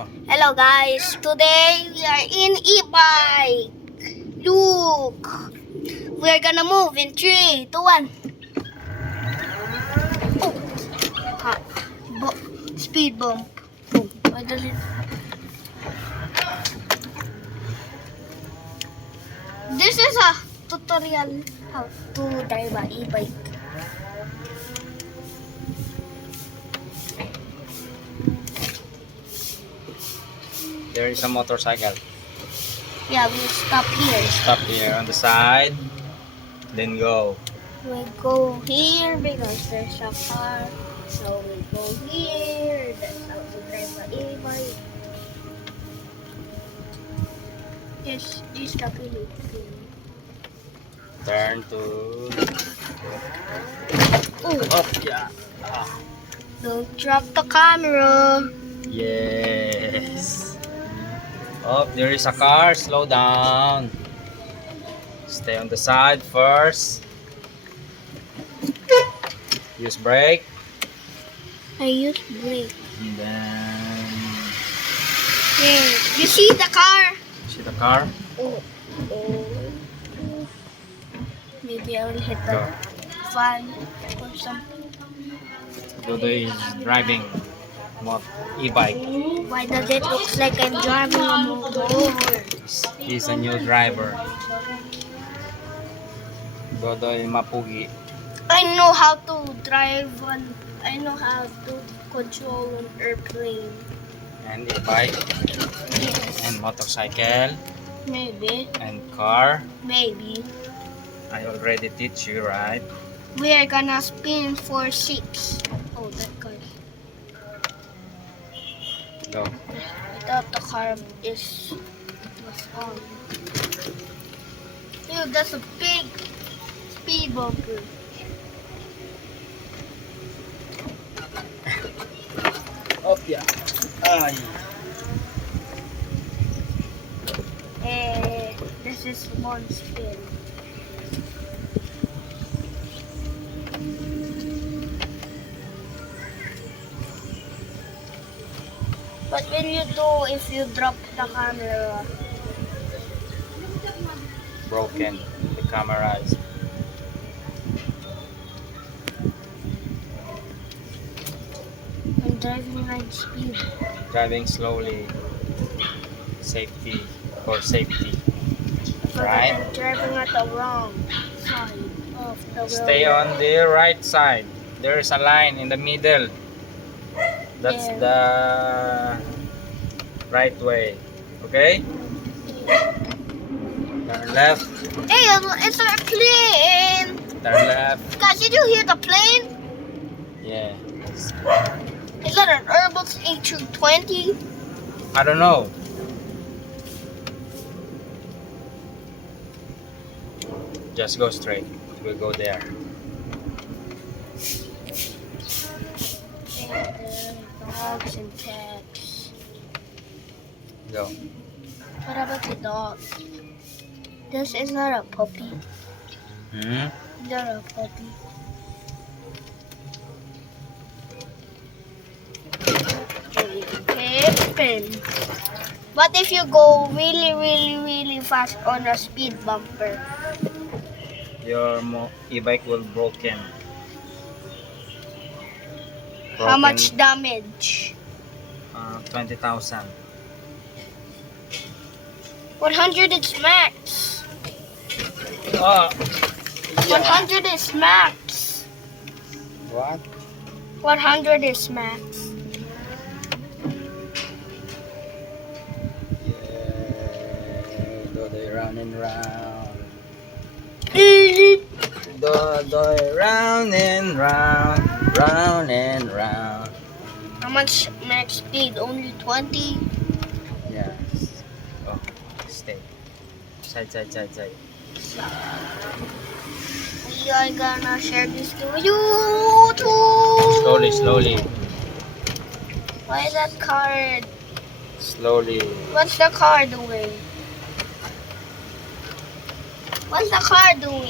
Oh. Hello guys, today we are in e-bike. Look, we are gonna move in 3, 2, 1. Oh, ha. Speed bump. Oh, I did it. This is a tutorial how to drive an e-bike. There is a motorcycle. Yeah, we stop here. Stop here on the side. Then go. We go here because there's a car. So we go here. That's how to drive an e-bike. This is the Philippines. Turn to. Oh, Up, yeah. Ah. don't drop the camera. Yes. Oh, there is a car. Slow down. Stay on the side first. Use brake. I use brake. And then. Hey, you see the car? See the car? Oh, oh. Maybe I will hit the Go. fan or something. Dodo is driving e-bike. Why does it look like I'm driving a motor? He's a new driver. Dodo is mapugi. I know how to drive one. I know how to control an airplane. And e-bike. And motorcycle. Maybe. And car. Maybe. I already teach you, right? We are gonna spin for 6. Oh, that car. Go. I thought the car was on. Dude, that's a big speed bumper. Up, yeah. Ay. This is one spin. What will you do if you drop the camera? Broken. The camera is. I'm driving high speed. Driving slowly. Safety. For safety. But Right. I'm driving at the wrong side of the road. Stay on the right side. There is a line in the middle. That's Yeah. the right way. Okay? Turn left. Hey, it's a plane! Turn left. Guys, did you hear the plane? Yeah. Is that an Airbus A320? I don't know. Just go straight. We'll go there. Dogs and cats. Go. What about the dog? This is not a puppy. Hmm? Not a puppy. Pippin. What if you go really, really, really fast on a speed bumper? Your e-bike will broken. How much damage? 20,000. 100 is max. Oh. 100 is max. What? 100 is max. Yeah. Dodo round and round. How Dodo round and round. Round and round. much max speed? Only 20? Yes. Oh, stay. Side. We are gonna share this to YouTube. Slowly. Why is that car? Slowly. What's the car doing? What's the car doing?